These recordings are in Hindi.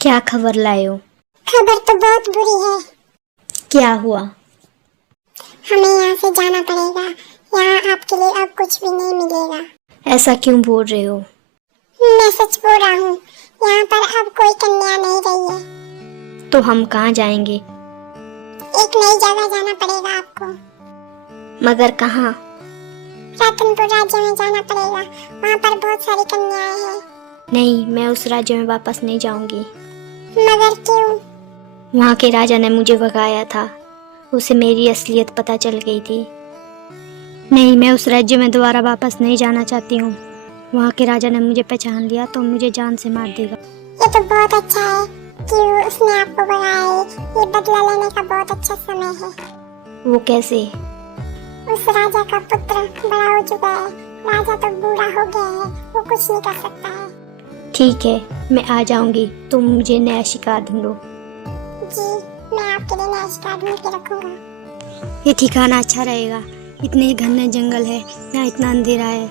क्या खबर लाए हो? खबर तो बहुत बुरी है। क्या हुआ? हमें यहाँ से जाना पड़ेगा। यहाँ आपके लिए अब कुछ भी नहीं मिलेगा। ऐसा क्यों बोल रहे हो? मैं सच बोल रहा हूँ। यहाँ पर अब कोई कन्या नहीं रही है। तो हम कहाँ जाएंगे? एक नई जगह जाना पड़ेगा आपको। मगर कहाँ? रतनपुर राज्य में जाना पड़ेगा। वहाँ पर बहुत सारी कन्याएं हैं। नहीं, मैं उस राज्य में वापस नहीं जाऊंगी। मगर क्यों? वहाँ के राजा ने मुझे भगाया था। उसे मेरी असलियत पता चल गई थी। नहीं, मैं उस राज्य में दोबारा वापस नहीं जाना चाहती हूँ। वहाँ के राजा ने मुझे पहचान लिया तो मुझे जान से मार देगा। ये तो बहुत अच्छा है कि उसने आपको भगाया है। ये बदला लेने का बहुत अच्छा समय है। वो कैसे? उस राजा का पुत्र बड़ा हो चुका है। राजा तो बूढ़ा हो गया है। वो कुछ नहीं कर सकता है। ठीक है, मैं आ जाऊंगी। तुम मुझे नया शिकार ढूंढो। जी, मैं आपके लिए नया शिकार ढूंढ के रखूंगा। ये ठिकाना अच्छा रहेगा। इतने घने जंगल है, यहाँ इतना अंधेरा है,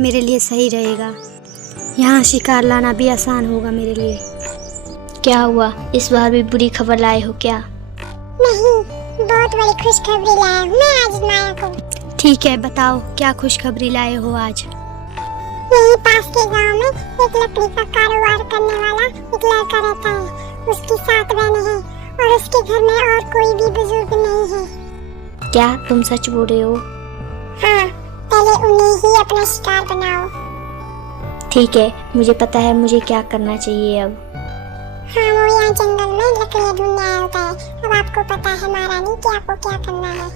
मेरे लिए सही रहेगा। यहाँ शिकार लाना भी आसान होगा मेरे लिए। क्या हुआ, इस बार भी बुरी खबर लाए हो क्या? नहीं, बहुत बड़ी खुशखबरी लाया हूँ मैं आज माया को। ठीक है, बताओ क्या खुशखबरी लाए हो आज? यही पास के गांव में एक लकड़ी का कारोबार करने वाला एक लड़का रहता है। उसकी 7 बहनें हैं और उसके घर में और कोई भी बुजुर्ग नहीं है। क्या तुम सच बोल रहे हो? हाँ, पहले उन्हें ही अपना शिकार बनाओ। ठीक है, मुझे पता है मुझे क्या करना चाहिए अब। हाँ, वो यहाँ जंगल में लकड़ियाँ ढूंढने आया होता है। अब आपको पता है महारानी कि आपको क्या करना है।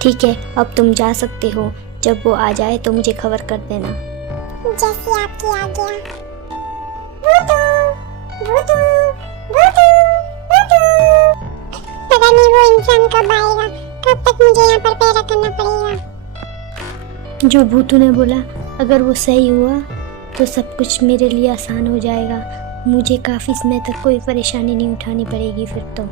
ठीक है, अब तुम जा सकते हो। जब वो आ जाए तो मुझे खबर कर देना। जैसी आपकी आज्ञा। भूतू, भूतू, भूतू, भूतू। पता नहीं वो इंसान कब आएगा। कब तक मुझे यहाँ पर पहरा करना पड़ेगा। जो भूतू ने बोला, अगर वो सही हुआ तो सब कुछ मेरे लिए आसान हो जाएगा। मुझे काफी समय तक कोई परेशानी नहीं उठानी पड़ेगी फिर तो।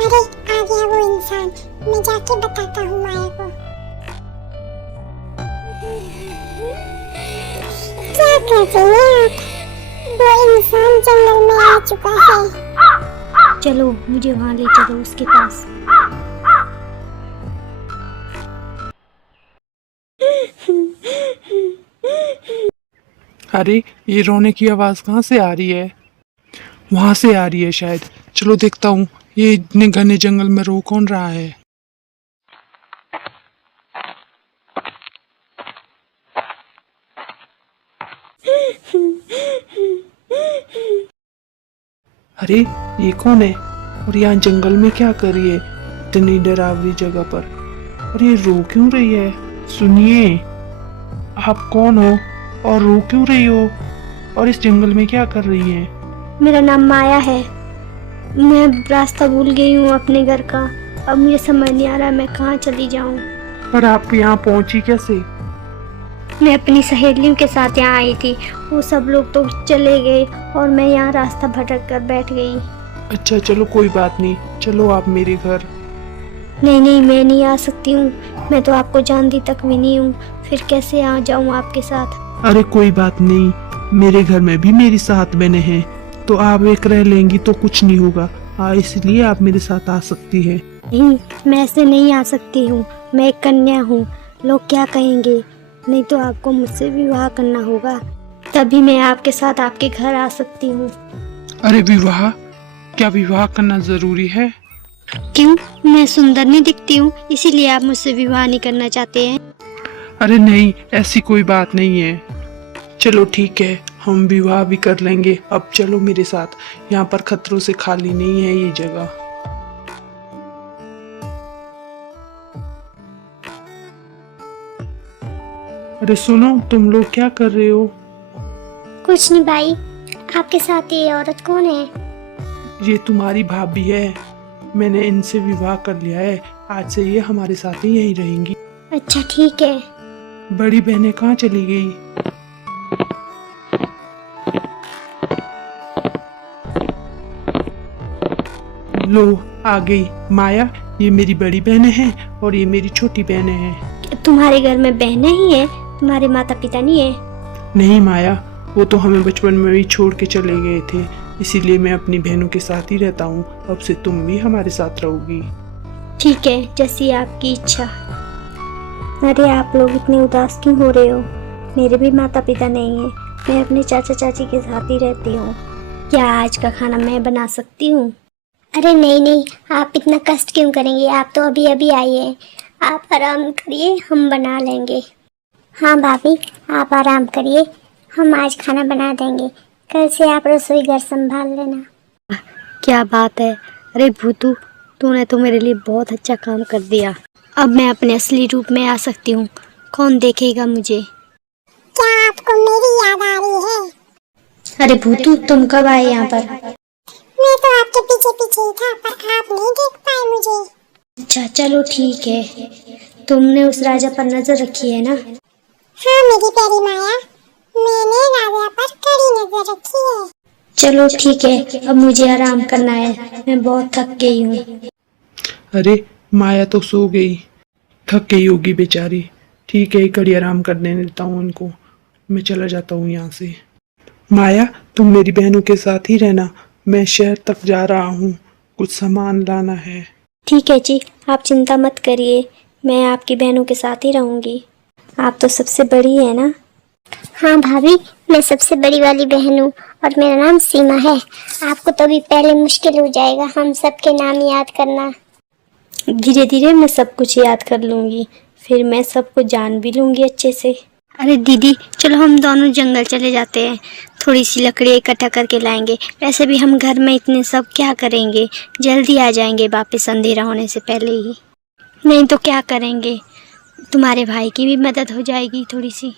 अरे, आ गया वो इंसान। मैं जाके बताता हूँ माया को। क्या कर रही हैं आप? वो इंसान जंगल में आ चुका है। चलो, मुझे वहाँ ले चलो उसके पास। अरे, ये रोने की आवाज कहाँ से आ रही है? वहां से आ रही है शायद। चलो देखता हूँ, ये इतने घने जंगल में रो कौन रहा है। अरे, ये कौन है और यहाँ जंगल में क्या कर रही है इतनी डरावनी जगह पर? और ये रो क्यों रही है? सुनिए, आप कौन हो और रो क्यों रही हो और इस जंगल में क्या कर रही है? मेरा नाम माया है। मैं रास्ता भूल गई हूँ अपने घर का। अब मुझे समझ नहीं आ रहा मैं कहाँ चली जाऊँ। पर आप यहाँ पहुंची कैसे? मैं अपनी सहेलियों के साथ यहाँ आई थी। वो सब लोग तो चले गए और मैं यहाँ रास्ता भटक कर बैठ गई। अच्छा, चलो कोई बात नहीं, चलो आप मेरे घर। नहीं नहीं, मैं नहीं आ सकती हूँ। मैं तो आपको जानती तक भी नहीं हूँ, फिर कैसे आ जाऊँ आपके साथ? अरे कोई बात नहीं, मेरे घर में भी मेरी 7 बहनें हैं, तो आप एक रह लेंगी तो कुछ नहीं होगा। हाँ, इसलिए आप मेरे साथ आ सकती हैं। नहीं, मैं ऐसे नहीं आ सकती हूँ। मैं एक कन्या हूँ। लोग क्या कहेंगे? नहीं तो आपको मुझसे विवाह करना होगा, तभी मैं आपके साथ आपके घर आ सकती हूँ। अरे विवाह? क्या विवाह करना जरूरी है? क्यों, मैं सुंदर नहीं दिखती हूँ इसीलिए आप मुझसे विवाह नहीं करना चाहते हैं? अरे नहीं, ऐसी कोई बात नहीं है। चलो ठीक है, हम विवाह भी कर लेंगे। अब चलो मेरे साथ, यहाँ पर खतरों से खाली नहीं है ये जगह। अरे सुनो, तुम लोग क्या कर रहे हो? कुछ नहीं भाई। आपके साथ ये औरत कौन है? ये तुम्हारी भाभी है। मैंने इनसे विवाह कर लिया है। आज से ये हमारे साथ ही यहीं रहेंगी। अच्छा ठीक है। बड़ी बहनें कहाँ चली गई? लो आ गई माया। ये मेरी बड़ी बहनें हैं और ये मेरी छोटी बहनें हैं। तुम्हारे घर में बहनें ही है, तुम्हारे माता पिता नहीं है? नहीं माया, वो तो हमें बचपन में ही छोड़ के चले गए थे, इसीलिए मैं अपनी बहनों के साथ ही रहता हूँ। अब से तुम भी हमारे साथ रहोगी। ठीक है, जैसी आपकी इच्छा। अरे आप लोग इतने उदास क्यों हो रहे हो? मेरे भी माता पिता नहीं है, मैं अपने चाचा चाची के साथ ही रहती हूँ। क्या आज का खाना मैं बना सकती हूँ? अरे नहीं नहीं, आप इतना कष्ट क्यों करेंगे? आप तो अभी अभी आई हैं, आप आराम करिए, हम बना लेंगे। हाँ भाभी, आप आराम करिए, हम आज खाना बना देंगे। कल से आप रसोई घर संभाल लेना। क्या बात है। अरे भूतू, तूने तो मेरे लिए बहुत अच्छा काम कर दिया। अब मैं अपने असली रूप में आ सकती हूँ। कौन देखेगा मुझे? क्या आपको मेरी याद आ रही है? अरे भूतू, तुम कब आए यहाँ पर? मैं तो आपके पीछे पीछे ही था, पर आप नहीं देख पाए मुझे। अच्छा चलो ठीक है। तुमने उस राजा पर नजर रखी है ना? हाँ मेरी प्यारी माया, मैंने राजा पर कड़ी नजर रखी है। चलो ठीक है, अब मुझे आराम करना है, मैं बहुत थक गई हूँ। अरे माया तो सो गई, थक गई होगी बेचारी। ठीक है, एक घड़ी आराम करने देता हूँ उनको। मैं चला जाता हूँ यहाँ से। माया, तुम मेरी बहनों के साथ ही रहना, मैं शहर तक जा रहा हूँ, कुछ सामान लाना है। ठीक है जी, आप चिंता मत करिए, मैं आपकी बहनों के साथ ही रहूँगी। आप तो सबसे बड़ी है ना? हाँ भाभी, मैं सबसे बड़ी वाली बहन हूँ और मेरा नाम सीमा है। आपको तो भी पहले मुश्किल हो जाएगा हम सबके नाम याद करना। धीरे धीरे मैं सब कुछ याद कर लूँगी, फिर मैं सबको जान भी लूँगी अच्छे से। अरे दीदी, चलो हम दोनों जंगल चले जाते हैं, थोड़ी सी लकड़ी इकट्ठा करके लाएंगे। वैसे भी हम घर में इतने सब क्या करेंगे, जल्दी आ जाएंगे वापस अंधेरा होने से पहले ही। नहीं तो क्या करेंगे, तुम्हारे भाई की भी मदद हो जाएगी थोड़ी सी।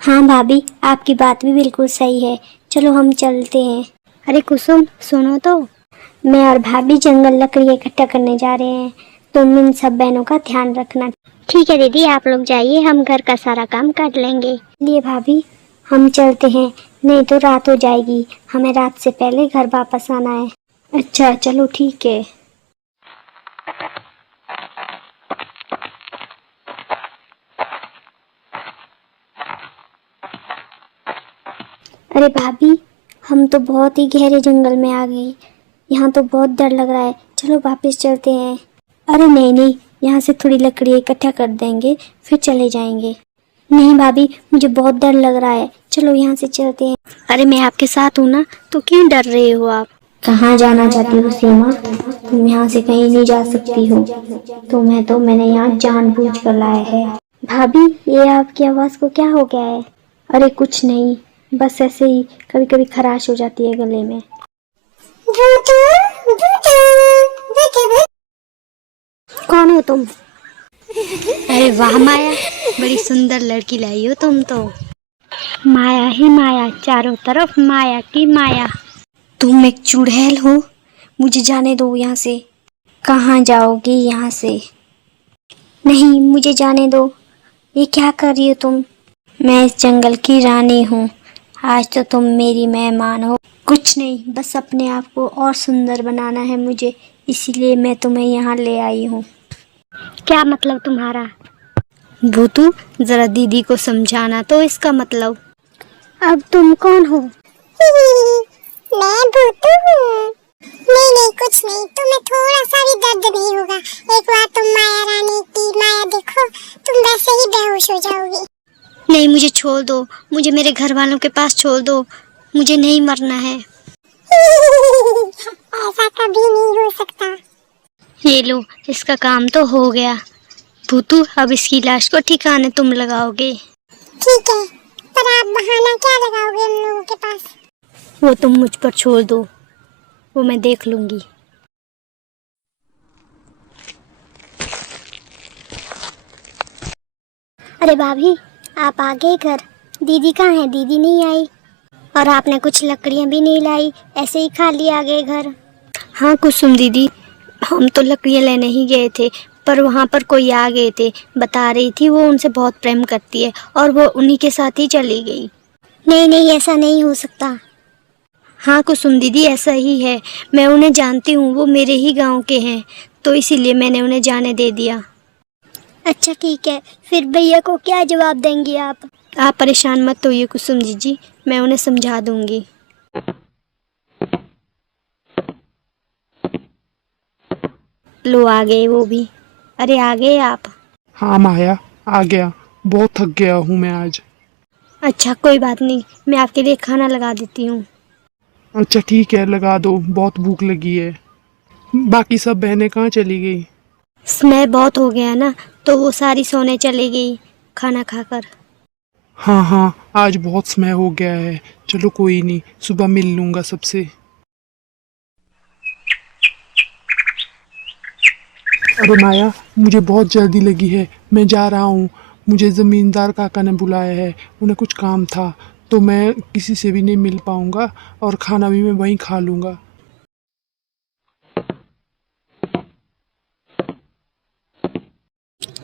हाँ भाभी, आपकी बात भी बिल्कुल सही है, चलो हम चलते हैं। अरे कुसुम, सुनो तो, मैं और भाभी जंगल लकड़ी इकट्ठा करने जा रहे हैं, तुम इन सब बहनों का ध्यान रखना। ठीक है दीदी, आप लोग जाइए, हम घर का सारा काम कर लेंगे। लिए भाभी, हम चलते हैं, नहीं तो रात हो जाएगी, हमें रात से पहले घर वापस आना है। अच्छा चलो ठीक है। अरे भाभी, हम तो बहुत ही गहरे जंगल में आ गए, यहाँ तो बहुत डर लग रहा है, चलो वापस चलते हैं। अरे नहीं नहीं, यहाँ से थोड़ी लकड़ी इकट्ठा कर देंगे, फिर चले जाएंगे। नहीं भाभी, मुझे बहुत डर लग रहा है, चलो यहाँ से चलते हैं। अरे मैं आपके साथ हूँ ना, तो क्यों डर रहे हो आप? कहाँ जाना चाहती हो सीमा? तुम यहाँ से कहीं नहीं जा सकती हो, तुम्हें तो मैंने यहाँ जानबूझ कर लाया है। भाभी, ये आपकी आवाज़ को क्या हो गया है? अरे कुछ नहीं, बस ऐसे ही कभी कभी खराश हो जाती है गले में। कौन हो तुम? अरे वाह माया, बड़ी सुंदर लड़की लाई हो तुम तो। माया ही माया, चारों तरफ माया की माया। तुम एक चुड़ैल हो, मुझे जाने दो यहाँ से। कहाँ जाओगी यहाँ से? नहीं, मुझे जाने दो। ये क्या कर रही हो तुम? मैं इस जंगल की रानी हूँ, आज तो तुम मेरी मेहमान हो। कुछ नहीं, बस अपने आप को और सुंदर बनाना है मुझे, इसीलिए मैं तुम्हें यहाँ ले आई हूँ। क्या मतलब तुम्हारा? भूतू, जरा दीदी को समझाना तो इसका मतलब। अब तुम कौन हो? मैं भूतू हूँ। नहीं नहीं, कुछ नहीं, तुम्हें थोड़ा सा भी दर्द नहीं होगा। एक बार तुम माया रानी की माया देखो, तुम वैसे ही बेहोश हो जाओगी। नहीं, मुझे छोड़ दो, मुझे मेरे घर वालों के पास छोड़ दो, मुझे नहीं मरना है। ऐसा कभी नहीं हो सकता। ये लो, इसका काम तो हो गया। भूतू, अब इसकी लाश को ठिकाने तुम लगाओगे। ठीक है, पर आप बहाना क्या लगाओगे उन लोगों के पास? वो तुम मुझ पर छोड़ दो, वो मैं देख लूंगी। अरे भाभी, आप आ गए घर। दीदी कहाँ है? दीदी नहीं आई, और आपने कुछ लकड़ियाँ भी नहीं लाई, ऐसे ही खाली आ गए घर। हाँ कुसुम दीदी, हम तो लकड़ियाँ लेने ही गए थे, पर वहाँ पर कोई आ गए थे, बता रही थी वो उनसे बहुत प्रेम करती है और वो उन्हीं के साथ ही चली गई। नहीं नहीं, ऐसा नहीं हो सकता। हाँ कुसुम दीदी, ऐसा ही है। मैं उन्हें जानती हूँ, वो मेरे ही गांव के हैं, तो इसीलिए मैंने उन्हें जाने दे दिया। अच्छा ठीक है, फिर भैया को क्या जवाब देंगी आप? आप परेशान मत होइए कुसुम जी, मैं उन्हें समझा दूंगी। लो आ गए वो भी। अरे आ गए आप? हाँ माया, आ गया। बहुत थक गया हूँ मैं आज। अच्छा कोई बात नहीं, मैं आपके लिए खाना लगा देती हूँ। अच्छा ठीक है, लगा दो, बहुत भूख लगी है। बाकी सब बहनें कहाँ चली गई? समय बहुत हो गया ना, तो वो सारी सोने चली गई खाना खाकर। हाँ हाँ, आज बहुत समय हो गया है। चलो कोई नहीं, सुबह मिल लूंगा सबसे। अरे माया, मुझे बहुत जल्दी लगी है, मैं जा रहा हूँ। मुझे ज़मींदार काका ने बुलाया है, उन्हें कुछ काम था, तो मैं किसी से भी नहीं मिल पाऊँगा और खाना भी मैं वहीं खा लूँगा।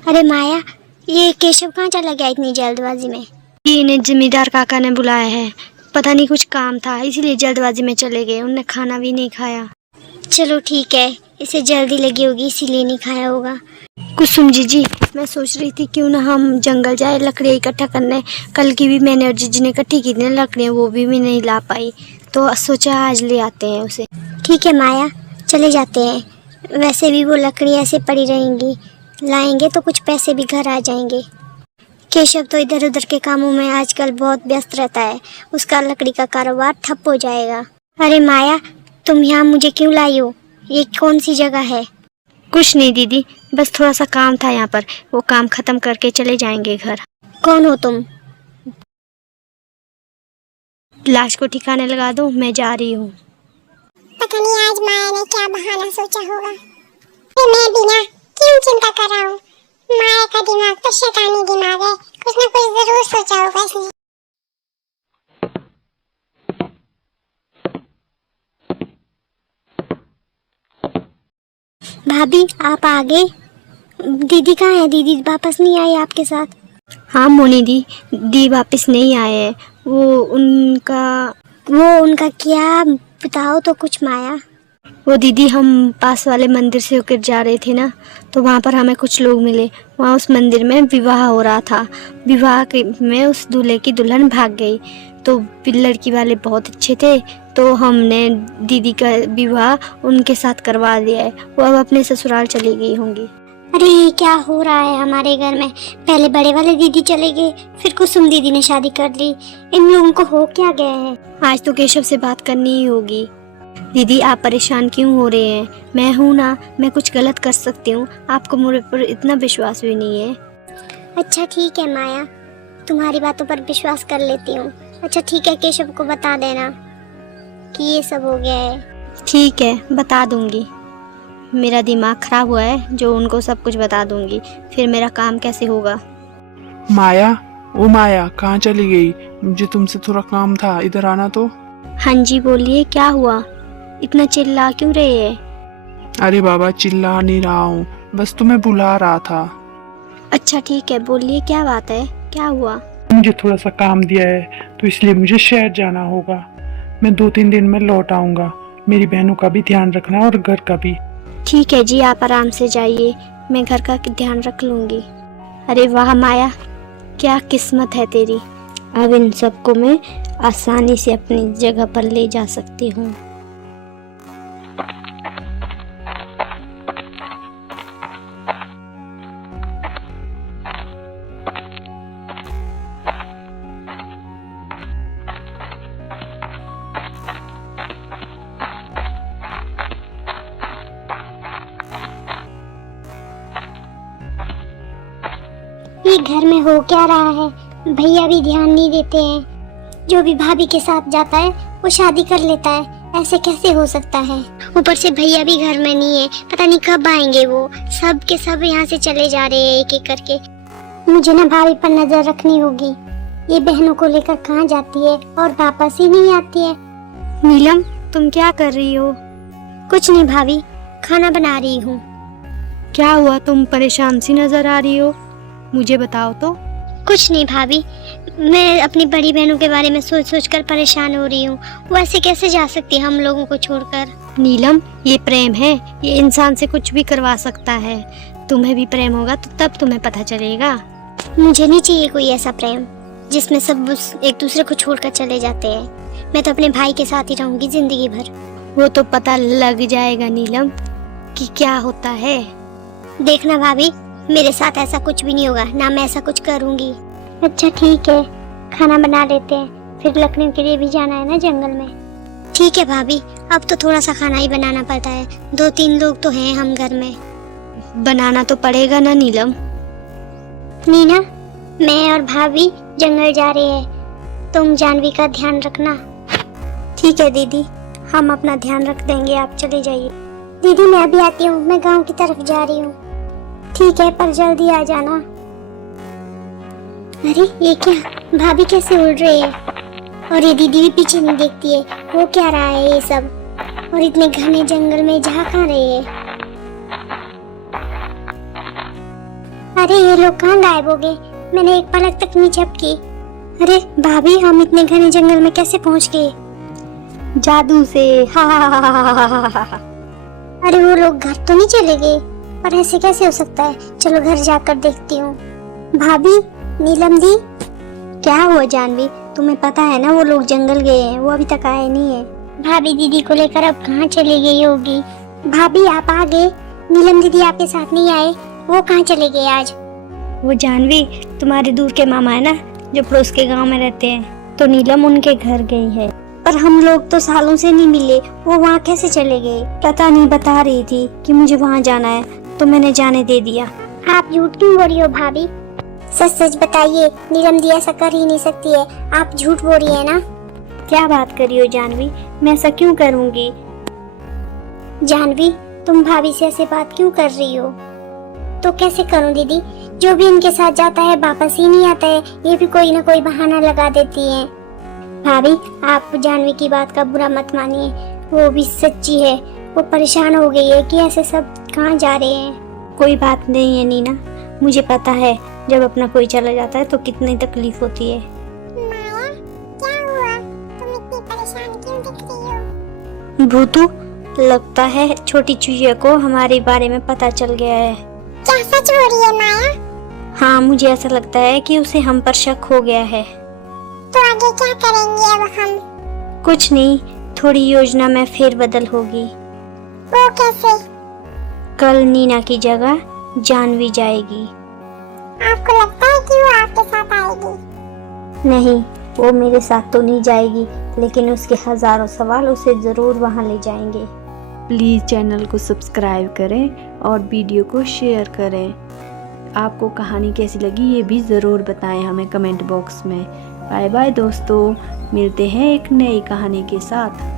अरे माया, ये केशव कहाँ चला गया इतनी जल्दबाजी में? ये इन्हें जमींदार काका ने बुलाया है, पता नहीं कुछ काम था इसलिए जल्दबाजी में चले गए, उन्हें खाना भी नहीं खाया। चलो ठीक है, इसे जल्दी लगी होगी इसीलिए नहीं खाया होगा। कुसुम जी, मैं सोच रही थी क्यों ना हम जंगल जाए लकड़ियाँ इकट्ठा करने। कल की भी मैंने और जीजी ने इकट्ठी की थी लकड़ियाँ, वो भी मैं नहीं ला पाई, तो सोचा आज ले आते हैं उसे। ठीक है माया, चले जाते हैं। वैसे भी वो लकड़ी ऐसे पड़ी रहेंगी, लाएंगे तो कुछ पैसे भी घर आ जाएंगे। केशव तो इधर उधर के कामों में आजकल बहुत व्यस्त रहता है, उसका लकड़ी का कारोबार ठप हो जाएगा। अरे माया, तुम यहाँ मुझे क्यों लाई हो? ये कौन सी जगह है? कुछ नहीं दीदी, बस थोड़ा सा काम था यहाँ पर, वो काम खत्म करके चले जाएंगे घर। कौन हो तुम? लाश को ठिकाने लगा दो, मैं जा रही हूँ। पता नहीं आज माया ने क्या बहाना सोचा होगा। मैं बिना क्यों चिंता कर रहा हूँ? माया का दिमाग तो शैतानी दिमाग है, कुछ ना कुछ जरूर सोचा होगा इसने। भाभी आप आ गए? दीदी कहाँ है? दीदी वापस नहीं आई आपके साथ? हाँ मोनी दी वापस नहीं आए हैं। वो उनका क्या बताओ तो कुछ माया। वो दीदी, हम पास वाले मंदिर से होकर जा रहे थे ना, तो वहाँ पर हमें कुछ लोग मिले। वहाँ उस मंदिर में विवाह हो रहा था। में उस दूल्हे की दुल्हन भाग गई, तो लड़की वाले बहुत अच्छे थे, तो हमने दीदी का विवाह उनके साथ करवा दिया है। वो अब अपने ससुराल चली गई होंगी। अरे ये क्या हो रहा है हमारे घर में? पहले बड़े वाले दीदी चले गए, फिर कुसुम दीदी ने शादी कर ली। इन लोगों को हो क्या गया है? आज तो केशव से बात करनी ही होगी। दीदी आप परेशान क्यों हो रहे हैं? मैं हूँ ना, मैं कुछ गलत कर सकती हूँ, आपको मुझ पर इतना विश्वास भी नहीं है। अच्छा ठीक है माया, तुम्हारी बातों पर विश्वास कर लेती हूँ। अच्छा ठीक है, केशव को बता देना कि ये सब हो गया है। ठीक है, बता दूंगी। मेरा दिमाग खराब हुआ है, जो उनको सब कुछ बता दूंगी, फिर मेरा काम कैसे होगा। माया, ओ माया, कहाँ चली गई? मुझे तुमसे थोड़ा काम था, इधर आना तो। हाँ जी बोलिए, क्या हुआ? इतना चिल्ला क्यों रहे हैं? अरे बाबा, चिल्ला नहीं रहा हूँ, बस तुम्हें बुला रहा था। अच्छा ठीक है, बोलिए क्या बात है, क्या हुआ? मुझे थोड़ा सा काम दिया है, तो इसलिए मुझे शहर जाना होगा। मैं 2-3 दिन में लौट आऊँगा। मेरी बहनों का भी ध्यान रखना और घर का भी। ठीक है जी, आप आराम से जाइए, मैं घर का ध्यान रख लूँगी। अरे वाह माया, क्या किस्मत है तेरी। अब इन सबको मैं आसानी से अपनी जगह पर ले जा सकती हूँ। ये घर में हो क्या रहा है? भैया भी ध्यान नहीं देते हैं। जो भी भाभी के साथ जाता है वो शादी कर लेता है, ऐसे कैसे हो सकता है? ऊपर से भैया भी घर में नहीं है, पता नहीं कब आएंगे वो। सब के सब यहाँ से चले जा रहे हैं एक एक करके। मुझे ना भाभी पर नजर रखनी होगी। ये बहनों को लेकर कहाँ जाती है और वापस ही नहीं आती है। नीलम, तुम क्या कर रही हो? कुछ नहीं भाभी, खाना बना रही हूँ। क्या हुआ, तुम परेशान सी नजर आ रही हो? मुझे बताओ तो। कुछ नहीं भाभी, मैं अपनी बड़ी बहनों के बारे में सोच सोच कर परेशान हो रही हूँ। वो ऐसे कैसे जा सकती है हम लोगों को छोड़कर। नीलम, ये प्रेम है, ये इंसान से कुछ भी करवा सकता है। तुम्हें भी प्रेम होगा तो तब तुम्हें पता चलेगा। मुझे नहीं चाहिए कोई ऐसा प्रेम जिसमें सब एक दूसरे को छोड़कर चले जाते हैं। मैं तो अपने भाई के साथ ही रहूंगी जिंदगी भर। वो तो पता लग जाएगा नीलम कि क्या होता है। देखना भाभी, मेरे साथ ऐसा कुछ भी नहीं होगा, ना मैं ऐसा कुछ करूंगी। अच्छा ठीक है, खाना बना लेते हैं, फिर लखनऊ के लिए भी जाना है ना जंगल में। ठीक है भाभी, अब तो थोड़ा सा खाना ही बनाना पड़ता है, 2-3 लोग तो हैं हम घर में। बनाना तो पड़ेगा ना नीलम। नीना, मैं और भाभी जंगल जा रहे हैं, तुम जानवी का ध्यान रखना। ठीक है दीदी, हम अपना ध्यान रख देंगे, आप चले जाइए। दीदी मैं अभी आती हूँ, मैं गांव की तरफ जा रही हूँ। ठीक है, पर जल्दी आ जाना। अरे ये क्या, भाभी कैसे उड़ रही है और ये दीदी भी पीछे नहीं देखती है। वो क्या रहा है ये सब, और इतने घने जंगल में जा कहाँ रही है। अरे ये लोग कहाँ गायब हो गए, मैंने एक पलक तक नहीं झपकी। अरे भाभी, हम इतने घने जंगल में कैसे पहुंच गए? जादू से। हा हा हा हा हा हा हा हा। अरे वो लोग घर तो नहीं चले गए, पर ऐसे कैसे हो सकता है। चलो घर जाकर देखती हूँ। भाभी, नीलम दी। क्या हुआ जानवी, तुम्हें पता है ना वो लोग जंगल गए हैं, वो अभी तक आए नहीं है। भाभी दीदी को लेकर अब कहाँ चली गई होगी। भाभी आप आ गए, नीलम दीदी आपके साथ नहीं आए, वो कहाँ चले गए आज? वो जानवी तुम्हारे दूर के मामा है ना, जो पड़ोस के गांव में रहते हैं, तो नीलम उनके घर गई है। पर हम लोग तो सालों से नहीं मिले, वो वहाँ कैसे चले गए? पता नहीं, बता रही थी कि मुझे वहाँ जाना है, तो मैंने जाने दे दिया। आप झूठ क्यों बोल रही हो भाभी? सच सच बताइए, नीलम दी ऐसा कर ही नहीं सकती है, आप झूठ बोल रही है ना? क्या बात कर रही हो जानवी, मैं ऐसा क्यों करूँगी? जानवी, तुम भाभी से ऐसे बात क्यों कर रही हो? तो कैसे करूं दीदी, जो भी इनके साथ जाता है वापस ही नहीं आता है, ये भी कोई ना कोई बहाना लगा देती है। भाभी आप जानवी की बात का बुरा मत मानिए, वो भी सच्ची है। वो परेशान हो गई है कि ऐसे सब कहाँ जा रहे हैं। कोई बात नहीं है नीना, मुझे पता है जब अपना कोई चला जाता है तो कितनी तकलीफ होती है। माया, क्या हुआ? तुम इतनी परेशान क्यों दिख रही हो? भूतू, लगता है छोटी चूहिया को हमारे बारे में पता चल गया है। क्या सच हो रही है माया? हाँ, मुझे ऐसा लगता है कि उसे हम पर शक हो गया है। तो आगे क्या करेंगे अब हम? कुछ नहीं, थोड़ी योजना में फेरबदल होगी। वो कैसे? कल नीना की जगह जानवी जाएगी। आपको लगता है कि वो आपके साथ आएगी? नहीं, वो मेरे साथ तो नहीं जाएगी, लेकिन उसके हजारों सवाल उसे जरूर वहाँ ले जाएंगे। प्लीज़ चैनल को सब्सक्राइब करें और वीडियो को शेयर करें। आपको कहानी कैसी लगी ये भी ज़रूर बताएं हमें कमेंट बॉक्स में। बाय बाय दोस्तों, मिलते हैं एक नई कहानी के साथ।